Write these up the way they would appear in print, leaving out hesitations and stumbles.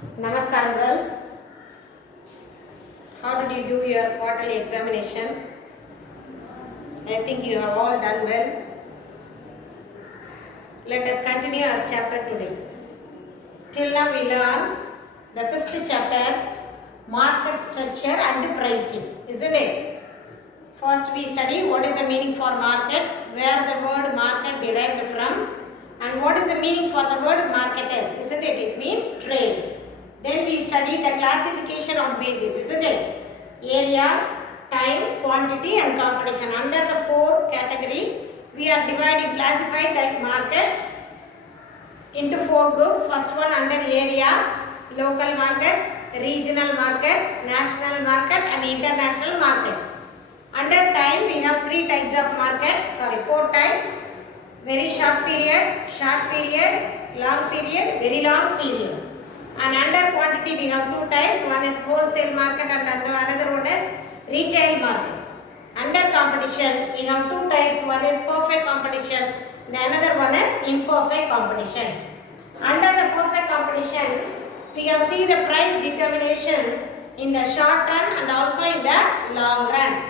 Namaskar girls. How did you do your quarterly examination? I think you have all done well. Let us continue our chapter today. Till now we learn the fifth chapter, market structure and pricing, isn't it? First we study what is the meaning for market, where the word market derived from, and what is the meaning for the word marketers, isn't it? It means trade. Then we study the classification on basis, isn't it? Area, time, quantity and competition. Under the four category, we are classified the market into four groups. First one under area, local market, regional market, national market and international market. Under time, we have four types. Very short period, long period, very long period. And under quantity we have two types, one is wholesale market and another one is retail market. Under competition we have two types, one is perfect competition, the another one is imperfect competition. Under the perfect competition we have seen the price determination in the short run and also in the long run.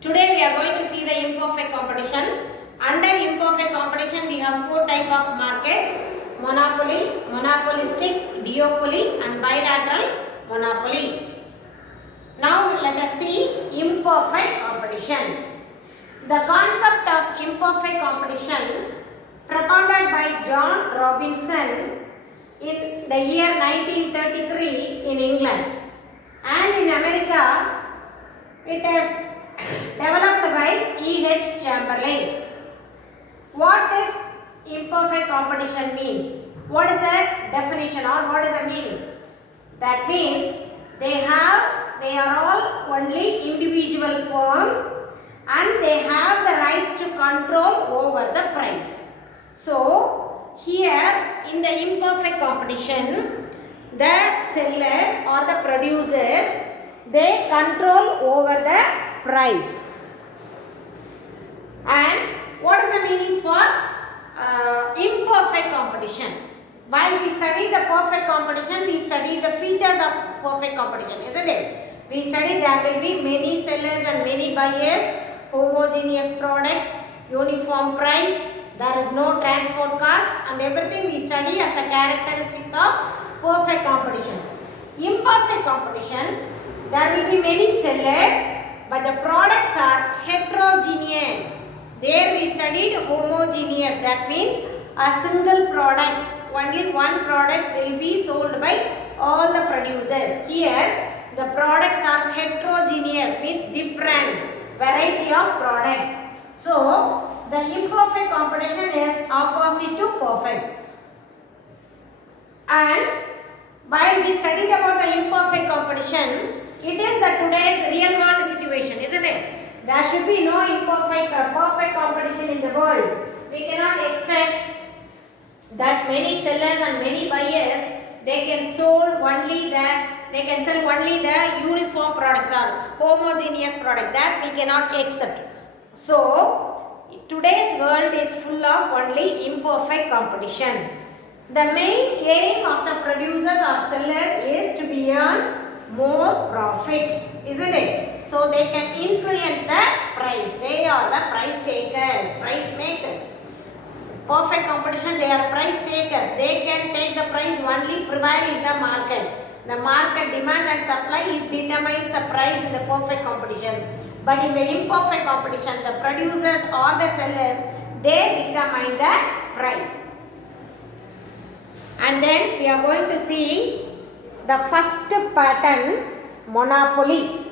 Today we are going to see the imperfect competition. Under imperfect competition we have four types of markets: monopoly, monopolistic, duopoly and bilateral monopoly. Now let us see imperfect competition. The concept of imperfect competition propounded by John Robinson in the year 1933 in England, and in America it is developed by E.H. Chamberlain. What is imperfect competition means? What is the definition or what is the meaning? That means they are all only individual firms and they have the rights to control over the price. So here in the imperfect competition, the sellers or the producers, they control over the price. And what is the meaning for imperfect competition? While we study the perfect competition, we study the features of perfect competition, isn't it? We study there will be many sellers and many buyers, homogeneous product, uniform price, there is no transport cost and everything we study as the characteristics of perfect competition. Imperfect competition, there will be many sellers but the products are heterogeneous. There we studied homogeneous, that means a single product, only one product will be sold by all the producers. Here the products are heterogeneous, means different variety of products. So the imperfect competition is opposite to perfect. And while we studied about the imperfect competition, it is the today's real world situation, isn't it? There should be no imperfect or perfect competition in the world. We cannot expect that many sellers and many buyers they can sell only the uniform products or homogeneous product. That we cannot accept. So today's world is full of only imperfect competition. The main aim of the producers or sellers is to be earn more profits, isn't it? So they can influence the price. They are the price takers, price makers. Perfect competition, they are price takers. They can take the price only prevail in the market. The market demand and supply, it determines the price in the perfect competition. But in the imperfect competition, the producers or the sellers, they determine the price. And then we are going to see the first pattern, monopoly.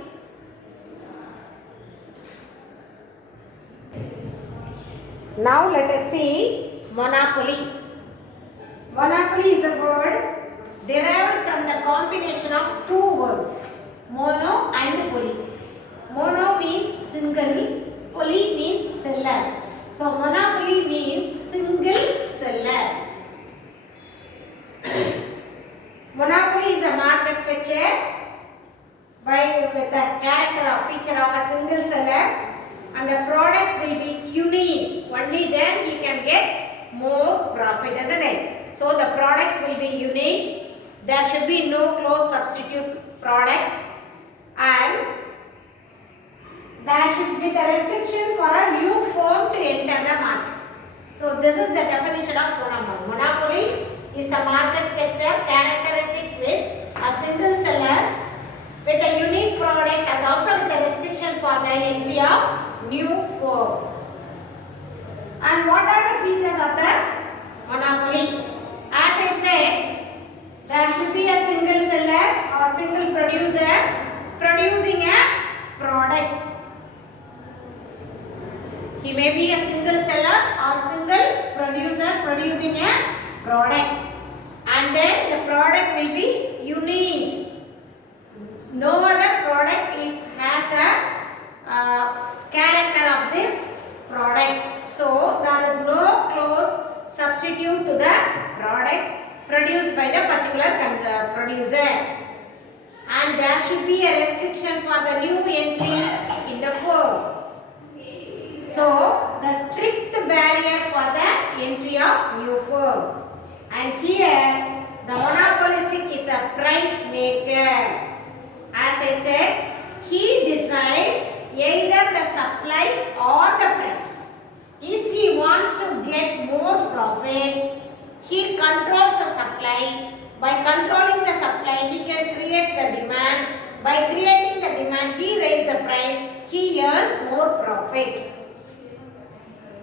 Now let us see monopoly. Monopoly is the word derived from the combination of two words, mono and poly. Mono means single, poly means seller. So monopoly means single seller. Monopoly is a market structure with the character or feature of a single seller, and the products will be unique. Only then he can get more profit, isn't it? So the products will be unique there should be no close substitute product, and there should be the restriction for a new firm to enter the market. So this is the definition of monopoly. Monopoly is a market structure characteristics with a single seller with a unique product and also with a restriction for the entry of new firm. And what are the features of the monopoly? As I said, there should be a single seller or single producer producing a product. He may be a single seller or single producer producing a product, and then the product will be unique. No other product has the character of this product. So there is no close substitute to the product produced by the particular producer, and there should be a restriction for the new entry in the firm. So the strict barrier for the entry of new firm. And here the monopolistic is a price maker. As I said, he decides either the supply or the price. If he wants to get more profit, he controls the supply. By controlling the supply, he can create the demand. By creating the demand, he raises the price. He earns more profit.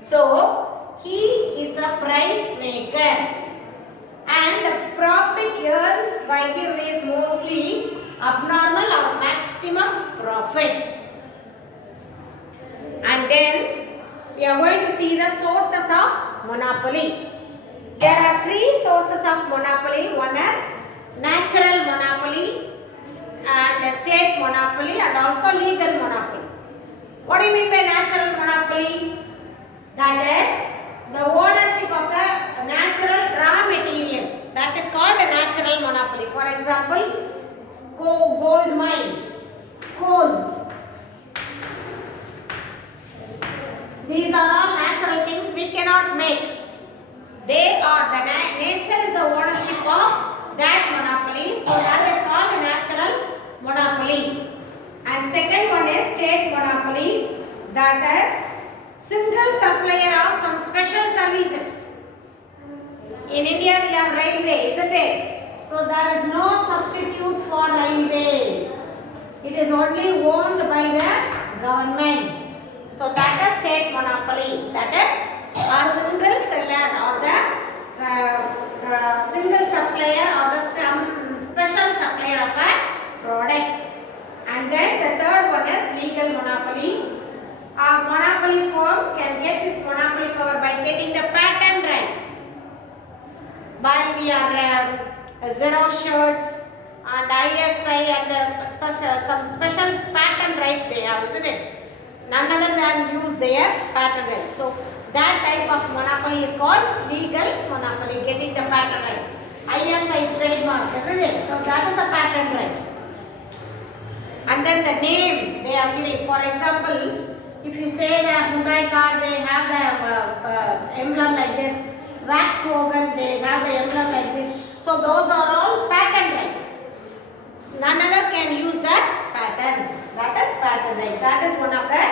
So, he is a price maker, and the profit earned by him is mostly abnormal or maximum profit. And then we are going to see the sources of monopoly. There are three sources of monopoly. One is natural monopoly, and state monopoly, and also legal monopoly. What do you mean by natural monopoly? That is the ownership of the natural raw material. That is called a natural monopoly. For example, gold mines, coal. These are all natural things we cannot make. They are the nature is the ownership of that monopoly. So that is called a natural monopoly. And second one is state monopoly. That is single supplier of some special services. In India we have railway, isn't it? So there is no substitute for railway. It is only owned by the government. So that is state monopoly. That is a single seller or the single supplier or the some special supplier of a product. And then the third one is legal monopoly. A monopoly firm can get its monopoly power by getting the patent rights. While we are Xerox shirts and ISI and some special patent rights they have, isn't it? None other than use their patent rights. So that type of monopoly is called legal monopoly, getting the patent right. ISI trademark, isn't it? So that is a patent right. And then the name they are giving. For example, if you say the Hyundai car, they have the emblem like this. Volkswagen, they have the emblem like this. So those are all patent rights. None other can use that patent. That is patent right. That is one of the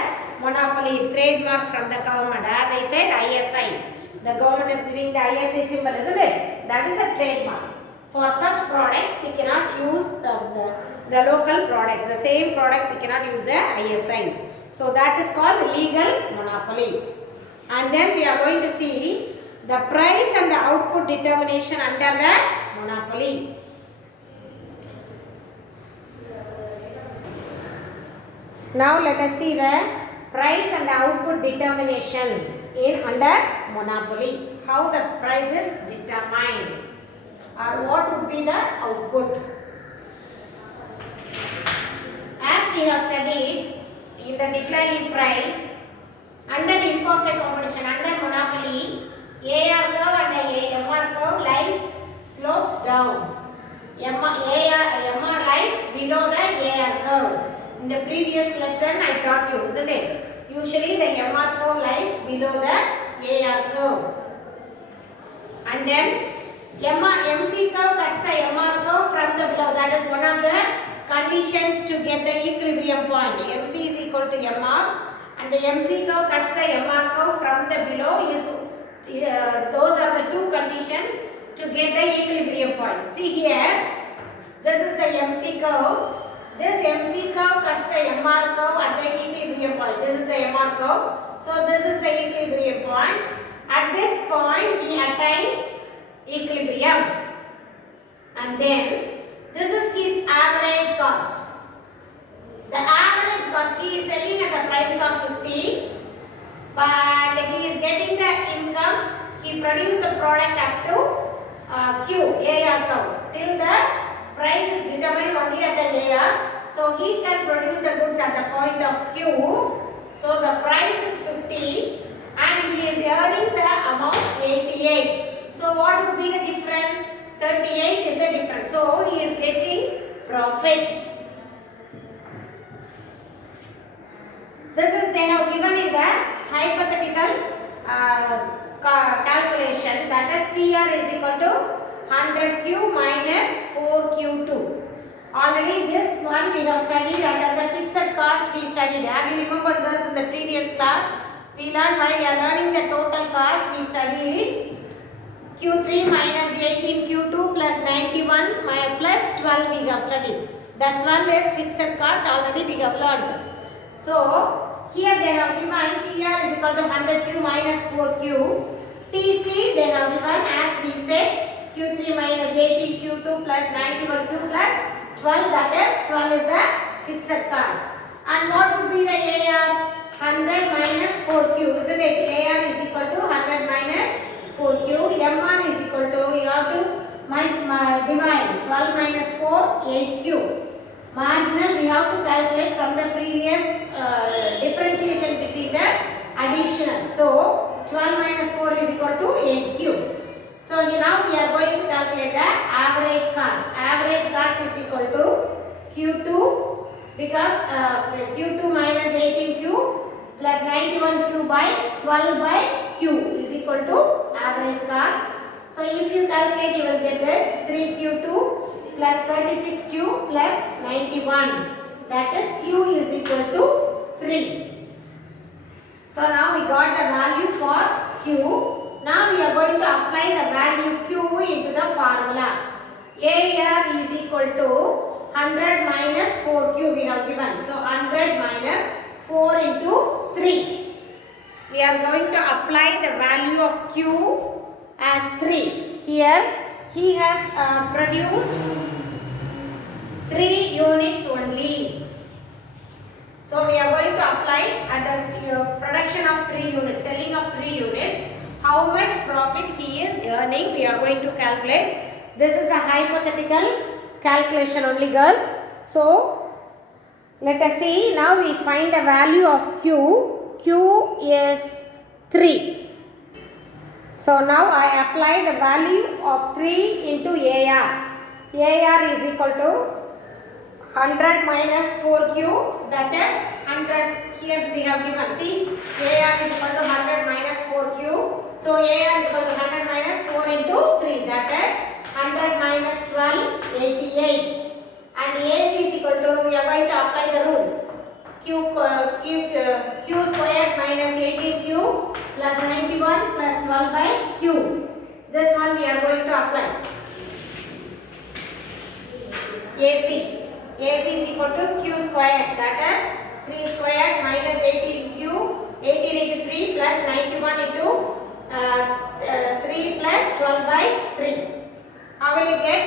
monopoly trademark from the government. As I said, ISI. The government is giving the ISI symbol, isn't it? That is a trademark. For such products, we cannot use the local products. The same product, we cannot use the ISI. So that is called legal monopoly. And then we are going to see the price and the output determination under the monopoly. Now let us see the price and the output determination in under monopoly. How the price is determined or what would be the output. As we have studied, in the declining price, under imperfect competition, under monopoly, AR curve and the MR curve lies slopes down. MR lies below the AR curve. In the previous lesson I taught you, isn't it? Usually the MR curve lies below the AR curve. And then MC curve cuts the MR curve conditions to get the equilibrium point. MC is equal to MR, and the MC curve cuts the MR curve from the below. Those are the two conditions to get the equilibrium point. See here, this is the MC curve. This MC curve cuts the MR curve at the equilibrium point. This is the MR curve. So this is the equilibrium point. At this point, he attains equilibrium. And then this is his average cost. The average cost, he is selling at the price of 50, but he is getting the income. He produced the product up to Q, AR curve. Till the price is determined only at the AR. So he can produce the goods at the point of Q. So the price is 50 and he is earning the amount 88. So what would be the difference? 38 is the difference. So he is getting profit. This is they have given in the hypothetical calculation, that is TR is equal to 100Q minus 4Q2. Already this one we have studied under the fixed cost we studied. Have you remembered girls in the previous class? We learned while learning the total cost we studied Q3 minus 18 Q2 plus 91 plus 12 we have studied. That 12 is fixed cost already we have learned. So here they have given TR is equal to 100Q minus 4Q. TC they have given as we said Q3 minus 18 Q2 plus 91Q plus 12, that is 12 is the fixed cost. And what would be the AR? 100 minus 4Q, isn't it? AR is equal to 100 minus 4Q. M1 is equal to, you have to divide 12 minus 4, 8Q. Marginal we have to calculate from the previous differentiation between the additional. So 12 minus 4 is equal to 8Q. So now we are going to calculate the average cost. Average cost is equal to Q2 because Q2 minus 18Q plus 91Q by 12 by Q is equal to average cost. So if you calculate you will get this 3Q2 plus 36Q plus 91. That is Q is equal to 3. So now we got the value for Q. Now we are going to apply the value Q into the formula. AR is equal to 100 minus 4Q we have given. So 100 minus 4 into 3. We are going to apply the value of Q as 3. Here he has produced 3 units only. So we are going to apply at the production of 3 units, selling of 3 units. How much profit he is earning, we are going to calculate. This is a hypothetical calculation only, girls. So let us see. Now we find the value of Q. Q is 3. So now I apply the value of 3 into AR. AR is equal to 100 minus 4Q, that is 100. Here we have given, see, AR is equal to 100 minus 4Q. So AR is equal to 100 minus 4 into 3, that is 100 minus 12, 88. And AC is equal to, we are going to apply the rule. Q squared minus 18Q plus 91 plus 12 by Q. This one we are going to apply. AC. AC is equal to Q squared, that is 3 squared minus 18Q, 18 into 3 plus 91 into 3 plus 12 by 3. How will you get?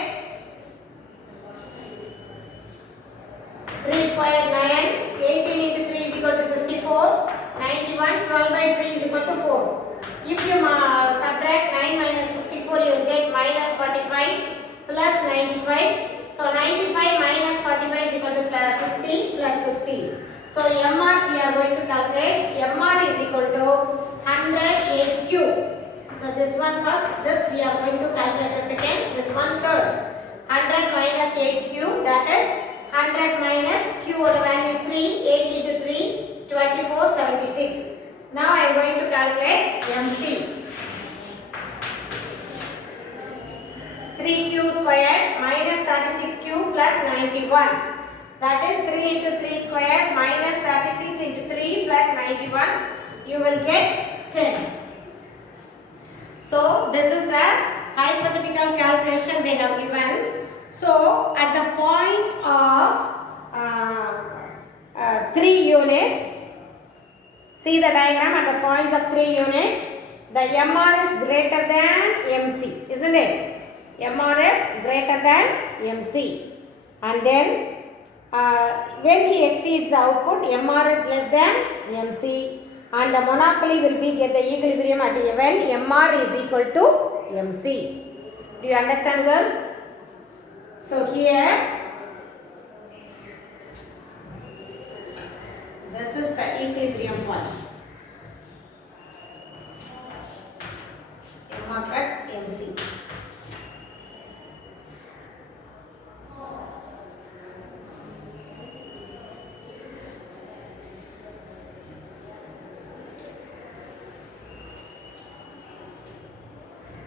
3 squared 9, 18 into 3 is equal to 54, 91, 12 by 3 is equal to 4. If you subtract 9 minus 54, you will get minus 45 plus 95. So 95 minus 45 is equal to 50 plus 50. So MR we are going to calculate. MR is equal to 108Q. So this one first, this we are going to calculate the second, this one third. 100 minus 8Q, that is 100 minus Q of the value 3, 8 into 3, 24, 76. Now I am going to calculate MC. 3Q squared minus 36Q plus 91. That is 3 into 3 square minus 36 into 3 plus 91. You will get 10. So this is the hypothetical calculation they have given. So at the point of 3 units, see the diagram at the points of 3 units, the MR is greater than MC, isn't it? MR is greater than MC. And then when he exceeds the output, MR is less than MC. And the monopoly will be get the equilibrium at when MR is equal to MC. Do you understand, girls? So here, this is the equilibrium point. MR cuts MC.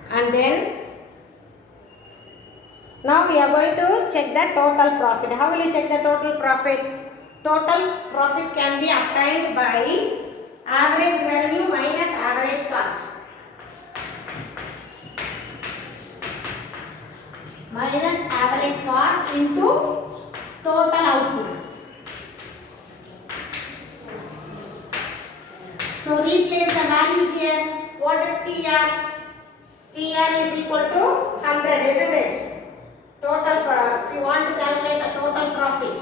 And then now we are going to check the total profit. How will you check the total profit? Total profit can be obtained by average revenue minus average cost. Minus average cost into total output. So replace the value here. What is TR? TR is equal to 100, isn't it? Total, if you want to calculate the total profit.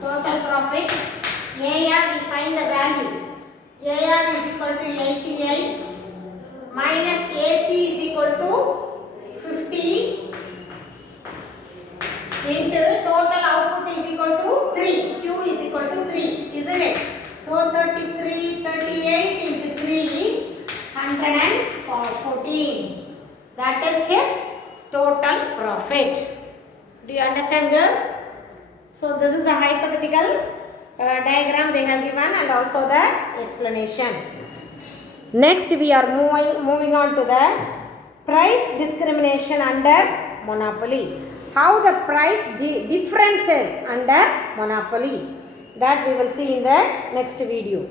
Total profit, AR we find the value. AR is equal to 88 minus AC is equal to 50 into total output is equal to 3. Q is equal to 3, isn't it? So 38 into 3, 114. That is his total profit. Do you understand, girls? So this is a hypothetical diagram they have given and also the explanation. Next we are moving on to the price discrimination under monopoly. How the price differences under monopoly. That we will see in the next video.